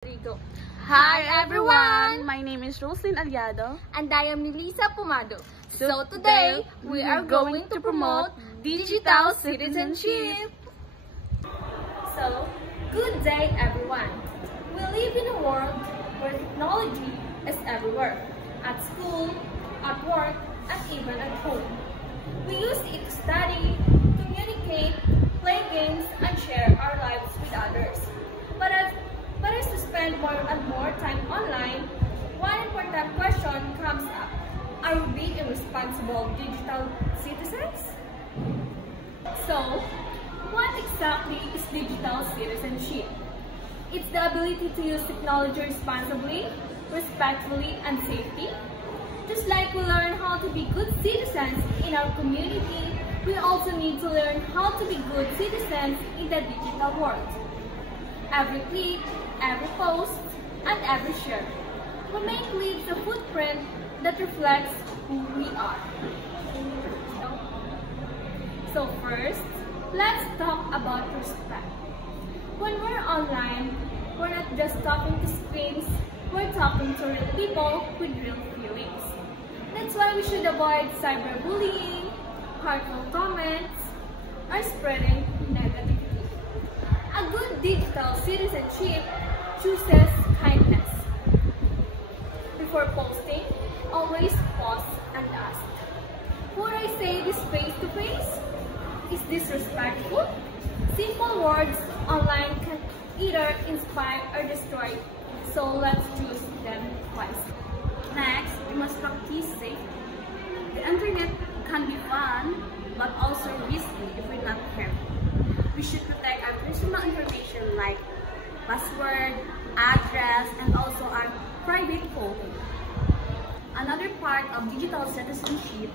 Go. Hi everyone! My name is Roslyn Aliado. And I am Nilisa Pumado. So today, we are going to promote digital citizenship. So, good day everyone. We live in a world where technology is everywhere. At school, at work, and even at home. We use it to study, communicate, play games, and share our lives with others. But as we spend more and more time online, one important question comes up. Are we being responsible digital citizens? So, what exactly is digital citizenship? It's the ability to use technology responsibly, respectfully, and safely. Just like we learn how to be good citizens in our community, we also need to learn how to be good citizens in the digital world. Every click, every post, and every share will leaves a footprint that reflects who we are. So first, let's talk about respect. When we're online, we're not just talking to screens, we're talking to real people with real feelings. That's why we should avoid cyberbullying, hurtful comments, or spreading negativity. A good digital citizenship chooses kindness. Before posting, always pause and ask, would I say this face to face? Is this respectful? Simple words online can either inspire or destroy, so let's choose them wisely. Next, we must practice safety. The internet can be fun, but also risky if we're not careful. We should protect our personal information like password, address, and also our private photo. Another part of digital citizenship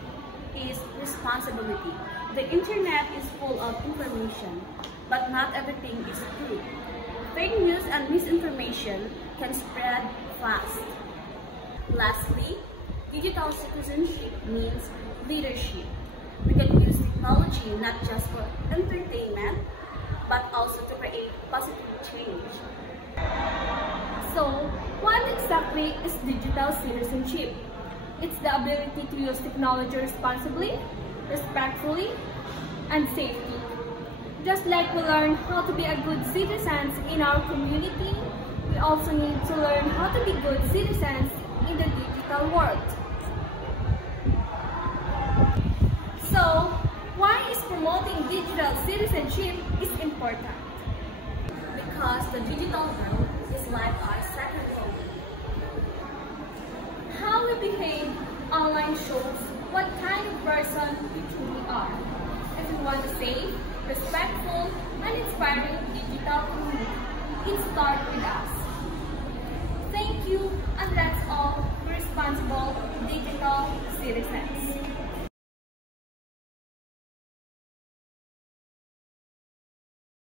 is responsibility. The internet is full of information, but not everything is true. Fake news and misinformation can spread fast. Lastly, digital citizenship means leadership. We can use technology not just for entertainment, but also to create positive change. So, what exactly is digital citizenship? It's the ability to use technology responsibly, respectfully, and safely. Just like we learn how to be a good citizens in our community, we also need to learn how to be good citizens in the digital world. So, why is promoting digital citizenship is important? Because the digital world is like our second home. How we behave online shows what kind of person we truly are. If we want a safe, respectful, and inspiring digital community, it starts with us. Thank you, and that's all responsible digital citizens.